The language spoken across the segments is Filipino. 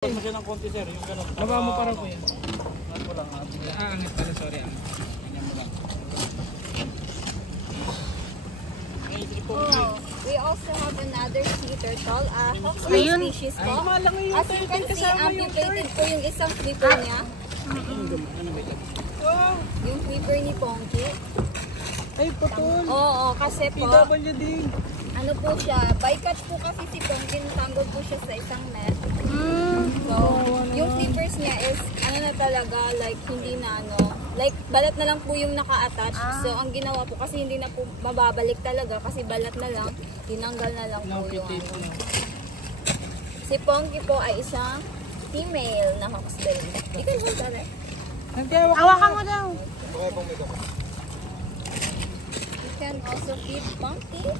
Mas mo siya ng konti sir, yung gano'n. Baba mo parang kuya. Ano ko lang. Angat pala, sorry. Ganyan mo lang. Oh, we also have another sea turtle. Hawksbill species po. As you can see, amputated po yung isang flipper niya. Yung flipper ni Ponky. Ay, putol. Oo, kasi po, PWD. ano po siya, bycatch po kasi si Ponky, natanggol po siya sa isang net. So, yung flippers niya is, ano na talaga, like, hindi na ano, like, balat na lang po yung naka-attach. So, ang ginawa po, kasi hindi na po mababalik talaga, kasi balat na lang, tinanggal na lang po yung ano. Si Ponky po ay isang female na hawksbill. Ikaw mo sabi? Hawakan mo daw. You can also feed Ponky.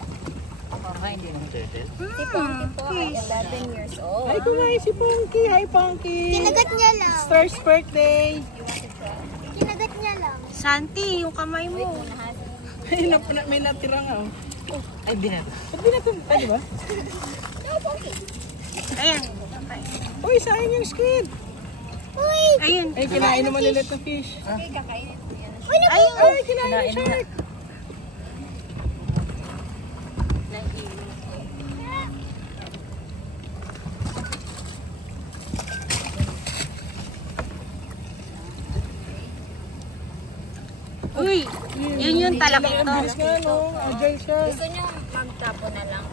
Hindi naman turtle. Si Ponky po ay 11 years old. Ay, kumain si Punky. Hi, Punky. Kinagat niya lang. Star's birthday. You want to try? Kinagat niya lang. Santi, yung kamay Wait mo. muna ha. Ay, may natira nga. Oh. Ay, binata. Ba't binatun? Ay, di ba? No, Ponky. Ayan. Uy, sayang yung squid. Uy! Ayun. Ay, kinain ng maliliit na fish. Okay, kakainin po yan. Ayun. Ay, kinain ng shark. Uy, yun yung talakito. Ang bilis nga, no? Agile siya. Gusto nyo magtapo na lang?